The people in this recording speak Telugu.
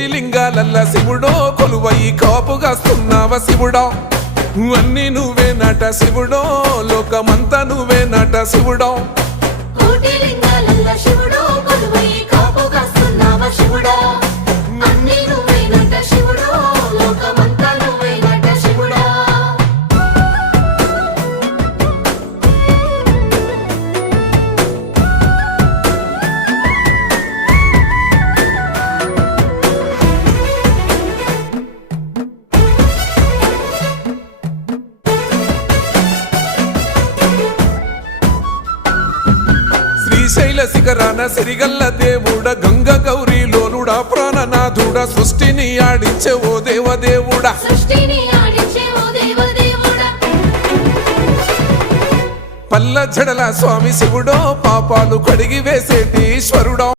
కోటి లింగాలల్ల శివుడో కొలువై కాపుగాస్తున్నావ శివుడా అన్ని నువ్వే నట శివుడో లోకమంతా నువ్వే నట శివుడో కోటి లింగాలల్ల శివుడో కొలువై కాపుగాస్తున్నావ శివుడా అన్ని నువ్వే నట శివుడో లోకమంతా నువ్వే నట శివుడా శ్రీశైల శిఖరాన సిరిగల్ల దేవుడ గంగ గౌరీ లోలుడా ప్రాణనాథుడ సృష్టిని ఆడించే ఓ దేవదేవుడా సృష్టిని ఆడించే ఓ దేవదేవుడా పల్ల జడల స్వామి శివుడో పాపాలు కడిగి వేసేటి ఈశ్వరుడో